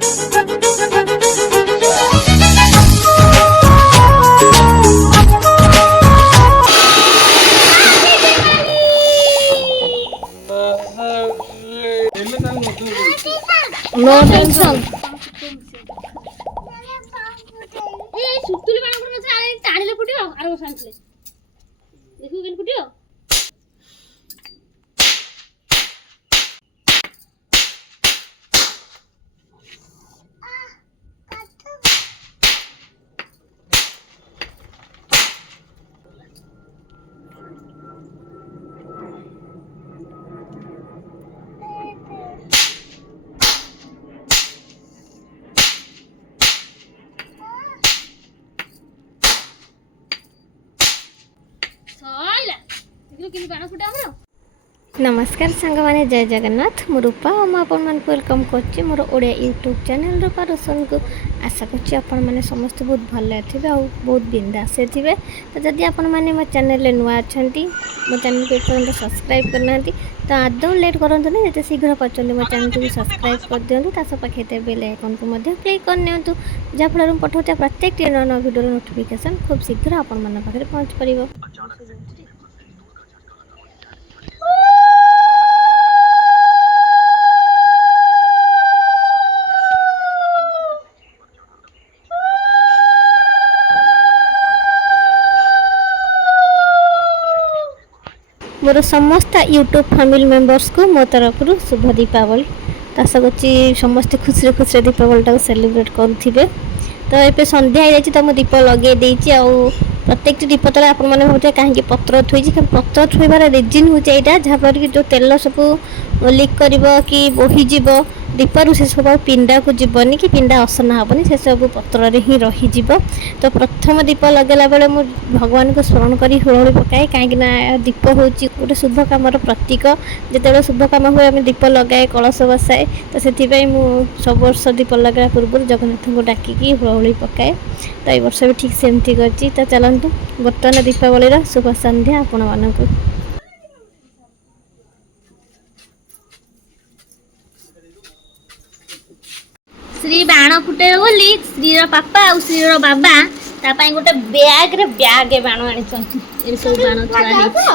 No tension ए सुतुली बाण कोन छाले टाणीले फुटियो आरो सांचले देखु केन फुटियो नमस्कार सांग माने जय जगन्नाथ मो रूपा और मुझे वेलकम कर मोर ओडिया यूट्यूब चैनल रूपा रोशन को आशा कर आपण मैंने समस्त बहुत भल थे और बहुत बिंदास थे। तो जदि आपण मैंने मो चैनल नुआ अच्छा मो चैनल को एपर्तंत सब्सक्राइब करना तो आदौ लेट करूँ ना जिते शीघ्र पचंदी मो चैनल को सब्सक्राइब कर दिखाँ तास पाखे बेल आइकन को क्लिक करनी जहाँफल पठाऊा प्रत्येक नया वीडियो नोटिफिकेशन खूब शीघ्र आपण मन पाखे पहुँच पार। मोर समस्त यूट्यूब फैमिली मेंबर्स को मो तरफ शुभ दीपावली। तो आशा कर समस्त खुशी खुशी दीपावली टाक सेलिब्रेट करुवे। तो ये संध्या हो जाए तो मुझे दीप लगे प्रत्येक दीप तले आप भावे कहीं पत्र थुई पत्र थुईबार रिजिन हूँ यहाँ जहाँफल कि जो तेल सब लीक कर कि बोहीज दीपरू से सब पिंडा को जीवनी कि पिंडा असना हेनी से सब पत्र ही रही। तो प्रथम दीप लगेला बेले मु भगवान को स्मरण करी हुलहुली पकाए कहीं दीप हूँ गोटे शुभ काम प्रतीक जिते शुभ काम हुए आम दीप लगाए कलश बसाए। तो से मुझ सब वर्ष दीप लगे पूर्व जगन्नाथ को डाकिकी हुलहुली पकाए। तो ये वर्ष भी ठीक सेमती करची। तो चलतु बर्तमान दीपावली शुभ संध्या आपण मानक। श्री बाण फुटे बोली श्री पापा और श्री बाबा तापाई गोटे बैग रे बैग बाण आनी ए सब बाण छुआ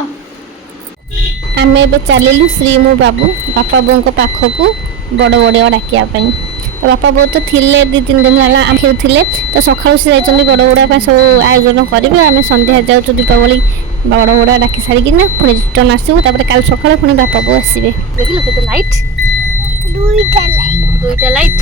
आमे एबे चलिलु श्री मो बाबू बापा बो को पाखक बड़ बड़िया डाकिया तो बापा बो तो थिले 2-3 दिन है आम खेलुले। तो सकाळु से जाइछन्ती बड़ बड़ा सब आयोजन करेंगे आम संध्या जाऊँ दीपावली बड़ बड़ा डाकी सारिकी पुणी रिटर्न आसू काल सकाଳେ पुणी बापा बो आसवे। देखिल केते लाइट दुईटा लाइट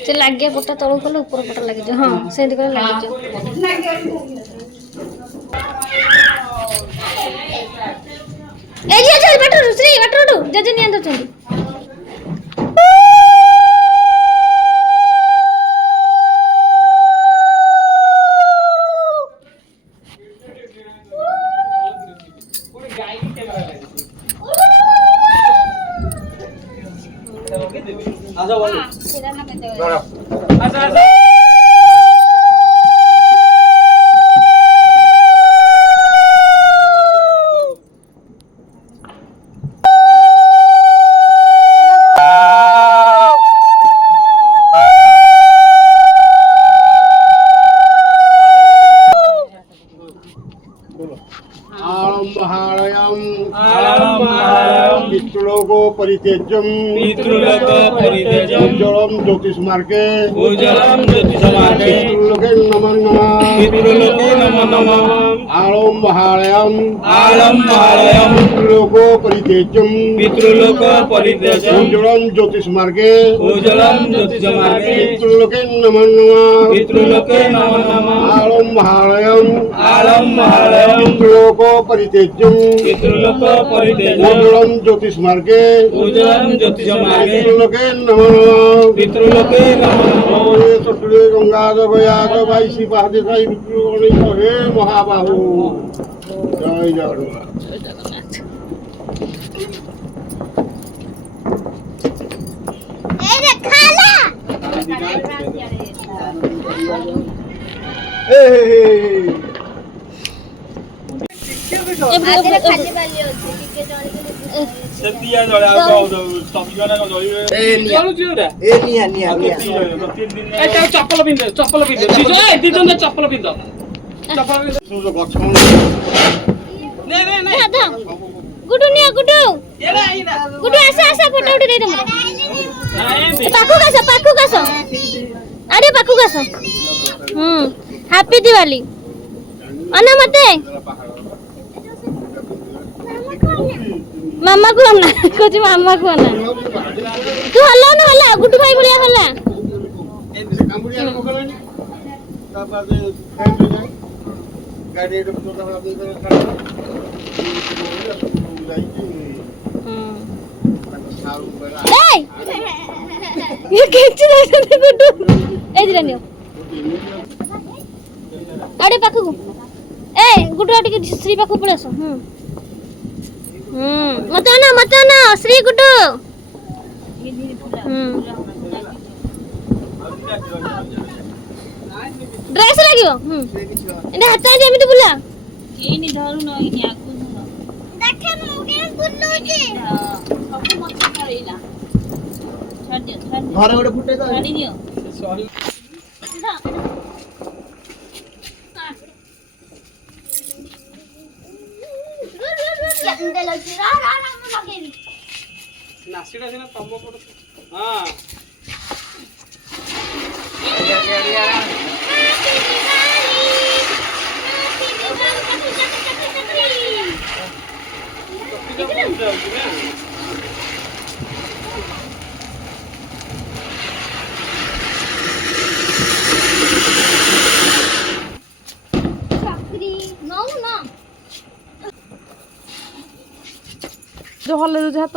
से लगे पटा तलू कले ऊपर पटा लगे हाँ से लगे जजे नहीं पितृलोको परित्यज्यं उज्ज्वलं ज्योतिष्मार्गे पितृलोके नमो नमः आलं महालयं पितृलोको परित्यज्यं उज्ज्वलं ज्योतिष्मार्गे पितृलोके नमो नमः आलं महालयं बालं महालयं पितृलोक परित्यज्यं पितृलोक परित्यज्य ऊर्ध्वं ज्योतिष्मार्गे उज्ज्वलं ज्योतिषमार्गे पितृलोके नमः पितृलोके नमः चतुरे गंगाधर भयाद बाईसी बहादुर साई विष्णु हे महाबाहु जय जगन्नाथ। ସେତିଆ ଜଳେ ଆଉ ଟପିକନା ଜଳିବେ ଜଳୁଛି ଏଟା ଏ ନିଆ ନିଆ ନିଆ ଏ ତା ଚପଲ ପିନ୍ଧ ଦି ଜଣ ଚପଲ ପିନ୍ଧ ସବୁ ଗଛ ନେ ନେ ନେ गुडू निया गुडू ଏରା ଏଇନା गुडू आसा आसा फोटो उठे दे दे पाकू कास अरे पाकू कास हैप्पी दिवाली अना मते मामा को अना कुछ मामा को अना तू हल्ला ना हल्ला गुडू भाई बढ़िया हल्ला कांबुड़िया पकड़नी तापर गाड़ी रे तो ए ये कैसे रहते गुडू ए दिला नियो अरे पाखु ए गुडू आटे श्री पाखु पळे आसो मत ना श्री गुडू ड्रेस लागियो एटा हाथ दे एमिति बुला केनी धरु न इनी आकु देखे मु के बुल्लुची सब मत करैला छाड़ दियो घर गोटे फुटे तो छाड़ी दियो सॉरी ନାସିଟା ସିନା ତମ ପଟ ହଁ जो हल्ले जो हाथ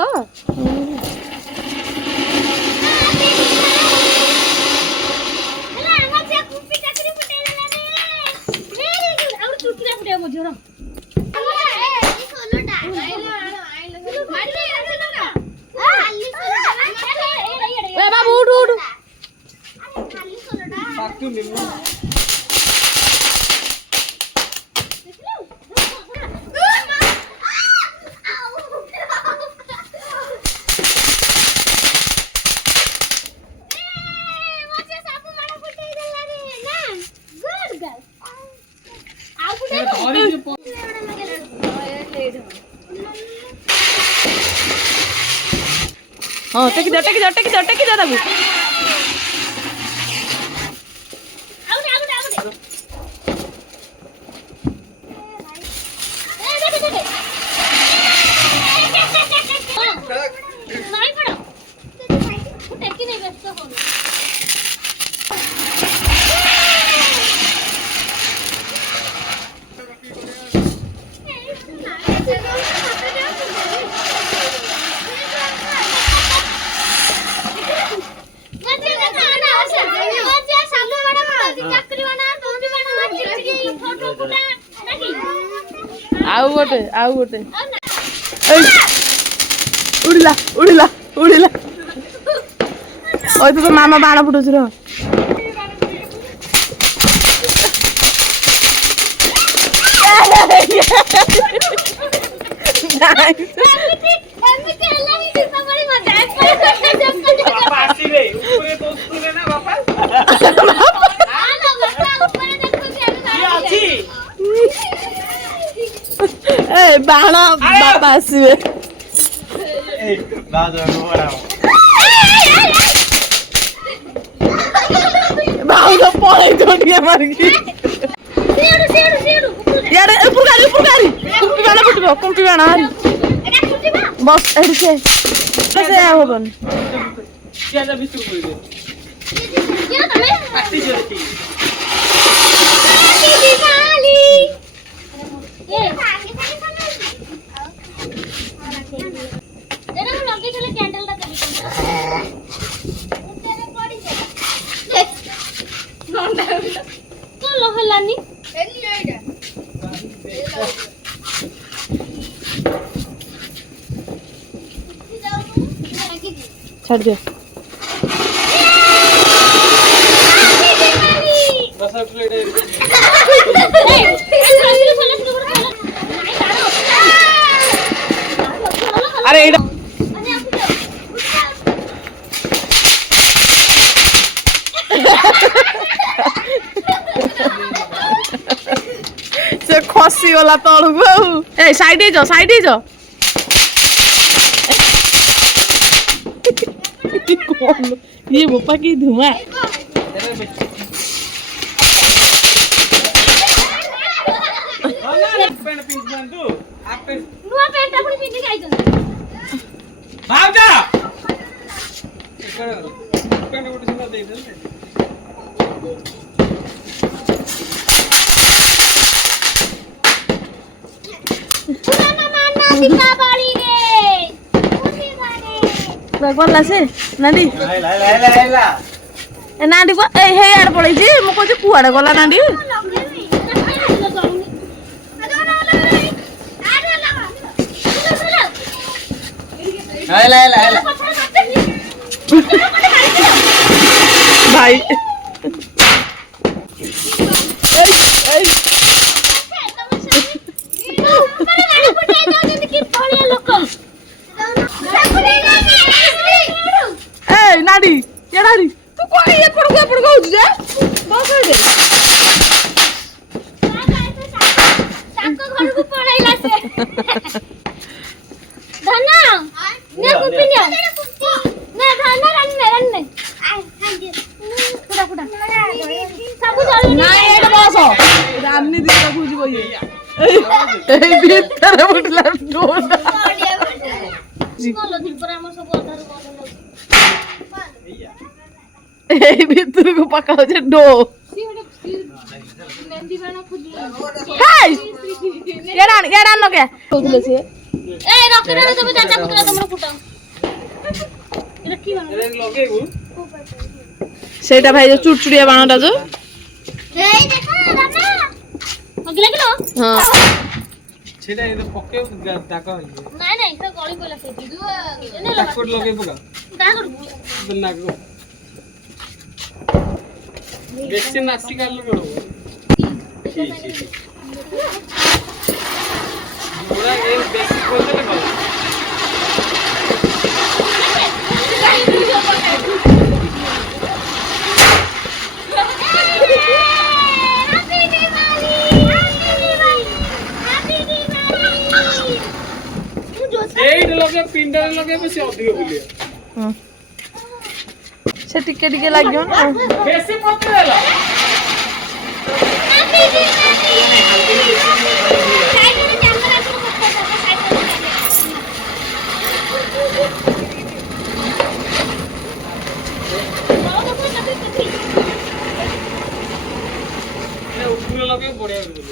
बाबू उठ उठ हाँ टेक जा ताकू आउ गोटे उड़िला ओए तो मामा बाण फुटुछ र ए बाण बापा आसीबे बाऊ तो पळे जोडिया मारकी यारे ऊपर गाड़ी कुंपी बाण हारी बस एडी से होबन क्या बिस्कुट कोई दे पार्टी जो थी ଛାଡି ଦିଅ। बस प्लेट ଆରେ ଏଇଟା ସେ ଖସିଗଲା ତଳକୁ ଆଉ। ଏ ସାଇଡ ହେଇଯାଅ, ସାଇଡ ହେଇଯାଅ। ये बोपा की धुआं। पेंट पिंक मान तू आप पे नुआ पेंट आपण पिंडी खाइछन भाग जा पेंट उठ सिंगा दे दे पुराना मानना दीपावली रे खुशी बारे गला से नांडी ए नांडी को ए हे यार पळै छी मु कहू कुआडे गला नांडी। भाई ए नाडी ये नाडी तू कोई ये पड़ गौ जे बस दे ताको घर को पळाइला से धना ने कुपी ने ना धना रन्ने कुडा कुडा सब जल्दी ना एड बस रानी दी बुझी बोई ए भीतर बुटला डोडा चलो दिन पर हमर सब अधार बंद ए भीतर को पकाओ जे डो मेहंदी बना खुद हाय ये डान के बोलले से ए रखे रे तुम चाचा पुतला तुमरा फुटाओ रखी बना रे लगे गु सेटा भाई जो चुटचुड़िया बाणटा जो ए देखो रामा अगला किलो हां सेटा ये पके दाका है नहीं नहीं तो गली कोला से ने दाकोट लगे पका का कर बन्ना को बेसी नासी कर लगे पूरा ये बेसी बोल दे ना एट लगे पिंडर लगे बेसी अधिक बोलिए से टिके टिके लाग्यो ना बेसी मत देला ऊपर लगे बढ़िया बोलिए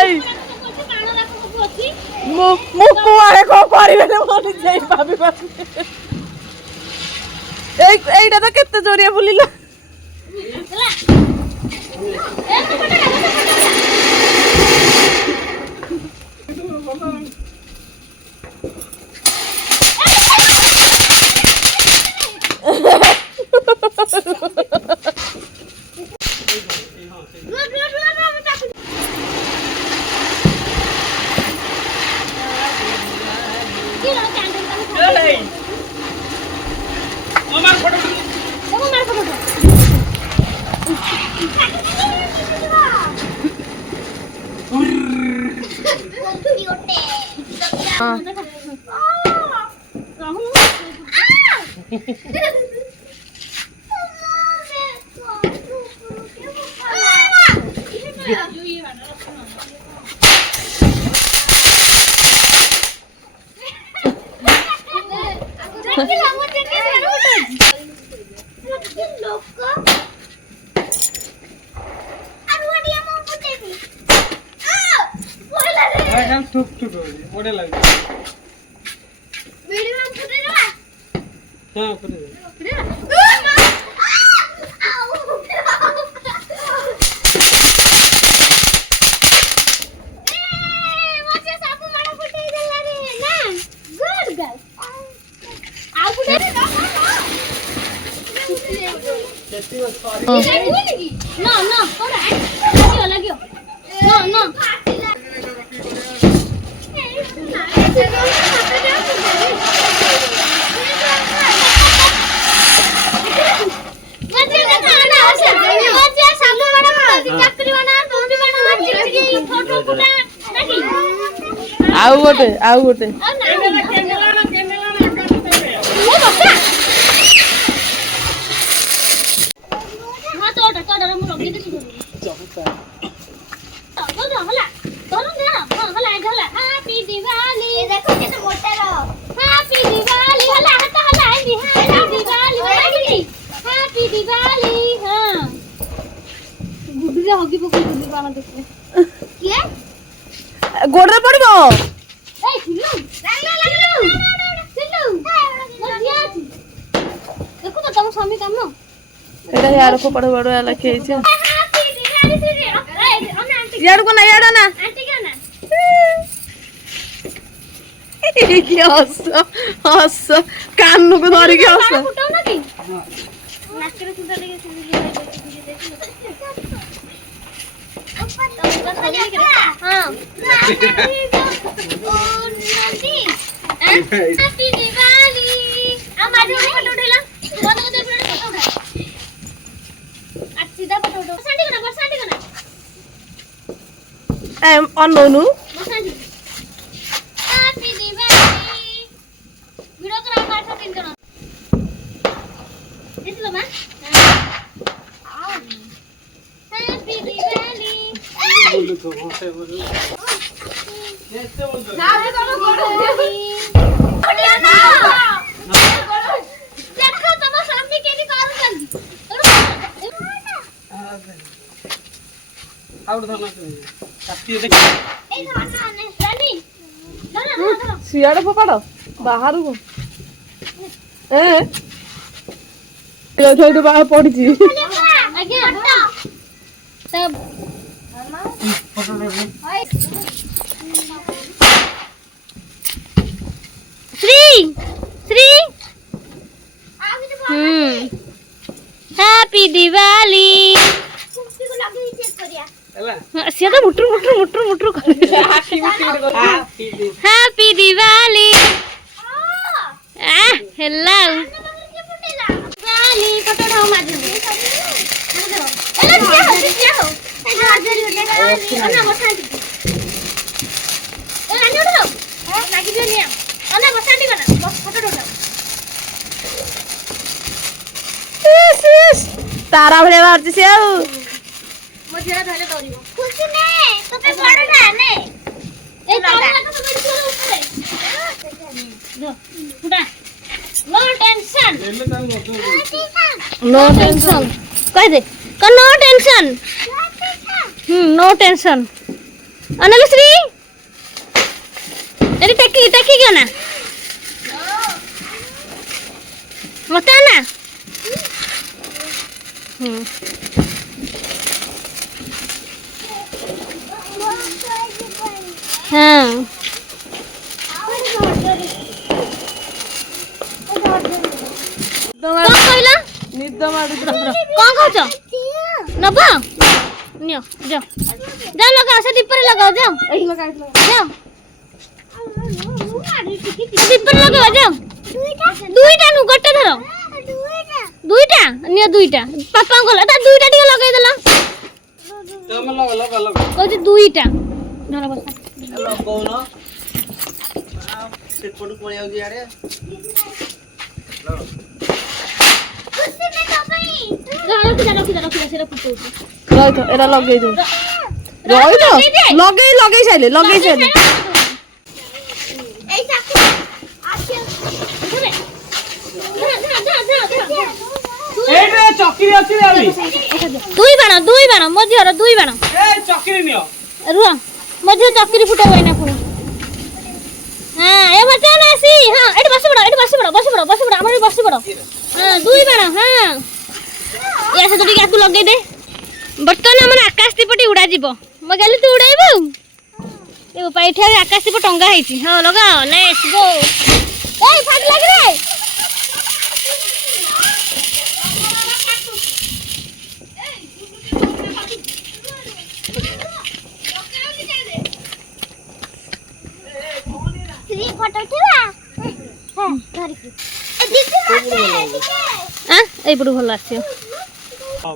এই মু কুয়ারে কো করিবে মনে যাই ভাবি ভাবি এইটা তো কেতে জোরিয়া বুলিলা আমার ফটো हां ଆଉ ଗୋଟେ ହଗି ପକେଇ ବାଣ ଦେଖିଲେ କିଏ ଗୋଡରେ ପଡିବ ଦେଖୁ ତ ତମ ସ୍ୱାମୀ କାମ ଏଟା ଇଆଡେ ଫୋପାଡ ଫୋପାଡ ଲେଖି ହେଇଛି ଇଆଡକୁ ନା ଇଆଡେ ନା କି ହସ ହସ କାନକୁ ଧରିକି ହସ ଅନଉନୁ ସିଆଡେ ଫୋପାଡ ବାହାରକୁ ସେଇଠି ବାହାର ପଡିଛି ଶ୍ରୀ ଶ୍ରୀ हैप्पी दिवाली सिया तो मुट्रु मुट्रु मुट्रु मुट्रु happy Diwali hello Diwali photo ढाउ माजू एला दिया हो ना बसांती ए आनी उठो लागी जो निया ना बसांती बना बस फोटो ढाउ तारा भले बाहर से आउ मो झिया धरे दौड़िबो खुशी ने तो पे बड़ ना ने ए तारा तो सब छोड़ ऊपर जो उठा नो टेंशन नो टेंशन कह दे का नो टेंशन नो टेंशन अनलश्री अरे टकी क्यों ना मत आना हाँ कौन कहला निद माडु कौन कहछ नब नियो जाओ जाओ लगाओ से दीप पर लगाओ जाओ जाओ दीप पर लगाओ जाओ दुईटा नु गोटे धरो दुईटा नियो दुईटा पापा को ता दुईटा टिके लगाई देला ତମେ ଲଗା कहछ दुईटा धरो बस लगौन सेपटु पळि आउ यारे रखी फुटो रही तो एरा लगे दे रही तो लगे साइले এই চাকু আসে ধরে এইটা চকিরি আছে রে আমি দুই বাণ মজিহর দুই বাণ এই চকিরি নিও रुआ मझे चक्री फुटाइबो ना पुणी हां ए बच्चा ना आसी हां एठी बस पड़ हमर बस पड़ हां दुई बाण हां या से तोडी आकु लगे दे बर्तन हमर आकाश दीपटी उड़ा जीवो म गेली तू उड़ाइबो ए पाइठा आकाश दीप टंगा हैची हां लगा लेट्स गो ए फाट लाग रे श्री फोटो उठवा हां धरि ए दिखु हां ए बडू भल आछियो हां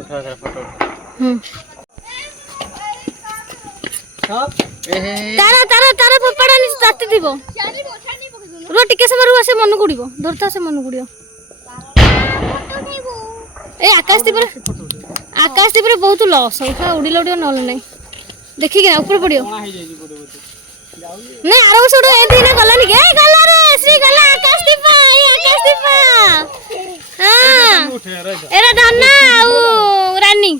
उठा कर फोटो तारा तारा तारा पपड़ा नि ताती दिबो रो टिके से मारू आसे मन गुड़िबो धरता से मन गुड़ियो ए आकाश दीपर बहुत लॉस हो उड़ी लौड़ी नल नहीं देखि के ऊपर पड़ियो नहीं आरो सडो ए दिन गलानी के गला रे श्री गला आकाश दीप हां एरा धन्ना ओ रानी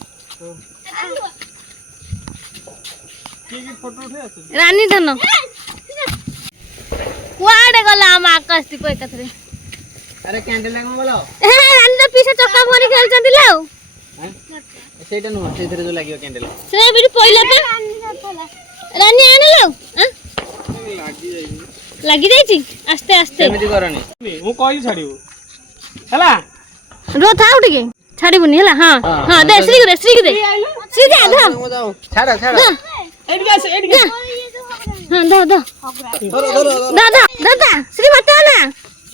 रानी धन कुआडे गला हम आकाश दीप एकथरे अरे कैंडल लगा बोलो रानी तो पीछे चक्का भरी खेल चंदी लाओ सेटा नु सेथरे जो लागियो कैंडल से बिडी पहिला पे रानी आने लो हां लागी जाई छी आस्ते आस्ते एमिति करनी मु कहि छाडियो हला रो था उठ के छाड़ीबुनी हला हां हां दे श्री के दे सीधा धा छाड़ा छाड़ा एडी गाइस हां दा दा दादा श्री मत ना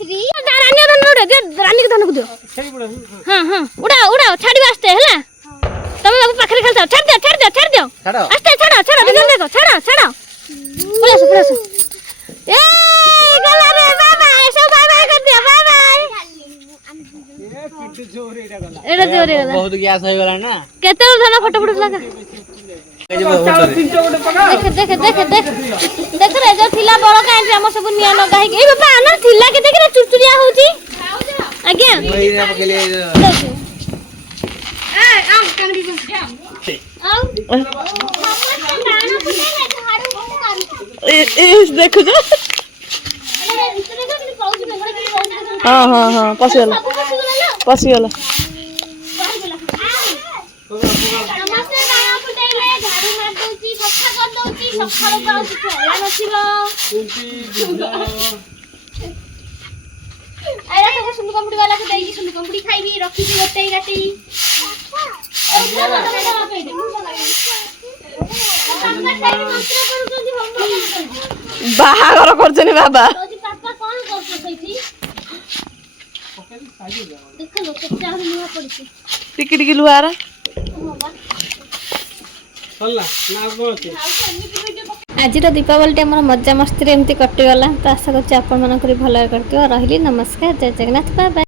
श्री रानी धन उड़े दे रानी के धन को दियो छेड़ी पड़ा हां हां उड़ा छाड़ी आस्ते हला तमे बाबू पाखरे खेलता छाड़ दियो छाड़ो आस्ते छाड़ो देखो छाड़ो पलास ए गला रे बाबा ऐसा बाय कर दिया बाय कितु जोर एटा गला एटा जोरे गला बहुत गैस हो गला ना केते धन फोटो लगा देख रे जो थिला बड़ काई हम सब निया लगा है ए बाबा ना थिला के देख रे चुचुरिया होची आज्ञा मोइरा पकेले ए आ कांगडी आओ ए देखो जो हां पसिगला नमस्ते बाया फुटाइले झाड़ू मार दउची सफा कर दउची सफा पाउ छी होला नथिबो आइरा तो सुनु कंपनी वाला के देई सुनु कंपनी खाइबी रखी दी गोटे गाटी बाहागर करछनी बाबा पापा कौन करछ सैठी देख लो कच्चा हुआ पड़ी टिकी टिकी लुहारा चलला ना कोचे आज दीपावली आम मजा मस्ती एमती कटिगला तो आशा कर भल कर रही नमस्कार जय जगन्नाथ बाय बाय।